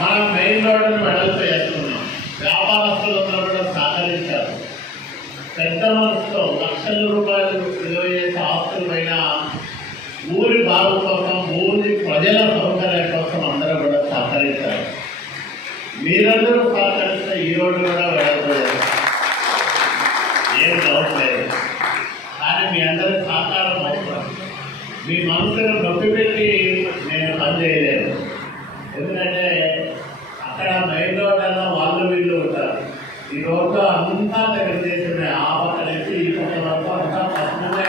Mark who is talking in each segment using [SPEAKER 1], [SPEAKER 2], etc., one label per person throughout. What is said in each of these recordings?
[SPEAKER 1] మనం మెయిన్ రోడ్డును వెడల్పు చేస్తున్నాం. వ్యాపారస్తులు కూడా సహకరించారు. పెద్ద మనసుతో లక్షల రూపాయలు విలువ చేసే ఆస్తులైన ఊరి బాగు కోసం ఊరి ప్రజల సౌకర్యం కోసం అందరూ కూడా సహకరించారు. మీరందరూ సహకరిస్తే ఈ రోడ్డు కూడా వెడల్పు ఏం డౌట్ లేదు. కానీ మీ అందరి సహకారం అవసరం. మీ మనసును నొప్పి పెట్టి నేను పనిచేయలేదు ఎందుకంటే అక్కడ మెయిన్ రోడ్ అన్న వాళ్ళు వీళ్ళు ఉంటారు. ఈ రోడ్డు అంతా దగ్గర చేసిన ఆ పక్క నుంచి ఈ పక్క వరకు అంతా పశ్చిమమే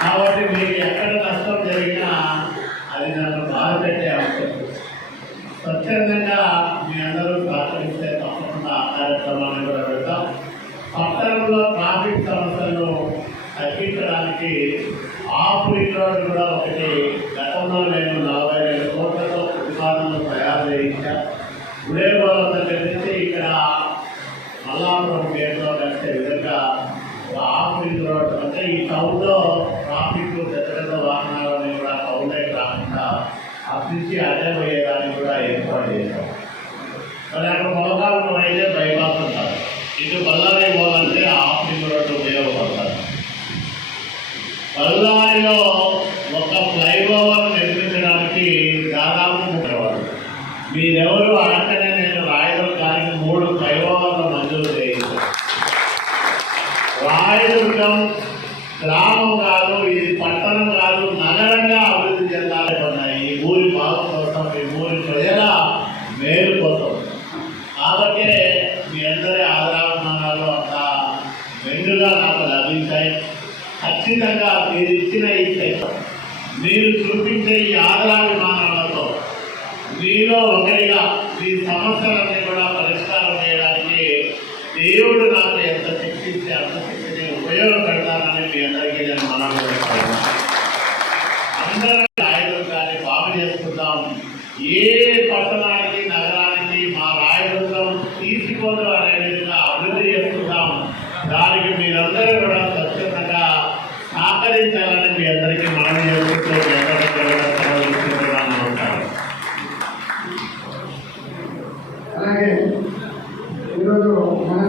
[SPEAKER 1] కాబట్టి మీకు ఎక్కడ నష్టం జరిగినా అది నన్ను బాధ పెట్టే అవసరం స్వచ్ఛందంగా మీ అందరూ సహకరిస్తే తప్పకుండా ఆ కార్యక్రమాన్ని కూడా పెడతాం. పట్టణంలో ట్రాఫిక్ సమస్యలను తగ్గించడానికి ఆఫ్ రోడ్ కూడా ఒకటి గతంలో నేను ఉదయగోళం దగ్గర నుంచి ఇక్కడ మల్లాపురం గేట్లో కలిసే విధంగా ఒక రోడ్ అంటే ఈ టౌన్లో ట్రాఫిక్ పెద్ద పెద్ద వాహనాలని కూడా టౌన్లో రాకుండా అభివృద్ధి అదే పోయేదాన్ని కూడా ఏర్పాటు చేశాం మరి అక్కడ మొలకాలను అయితే బైపాస్ ఉంటారు ఇటు బళ్ళారి పోవాలంటే ఆఫ్ రింగ్ రోడ్డు ఉపయోగపడతారు బళ్ళారిలో రాయదుర్గం గ్రామం కాదు ఇది పట్టణం కాదు నగరంగా అభివృద్ధి చెందాలనుకున్నాయి ఈ ఊరి బాగు కోసం ఈ ఊరి ప్రజల మేలు కోసం. కాబట్టి మీ అందరి ఆదరాభిమానాలు అంత మెండుగా నాకు లభించాయి. ఖచ్చితంగా మీరు ఇచ్చిన ఈ శక్తి, మీరు చూపించే ఈ ఆదరాభిమానాలతో మీలో ఒకరిగా మీ సమస్యలన్నీ కూడా పరిష్కారం చేయడానికి దేవుడు నాకు ఎంత శక్తి. ఉపయోగపడతానని మీ అందరికీ నేను మనం అందరం రాయడం కానీ బాగు చేసుకుందాం. ఏ పట్టణానికి నగరానికి మా రాయలతో తీసుకోదు అనే విధంగా అభివృద్ధి చేసుకుందాం. దానికి మీరందరూ కూడా స్వచ్ఛందంగా సహకరించాలని మీ అందరికీ మనం చేసుకుంటూ
[SPEAKER 2] అలాగే ఈరోజు మన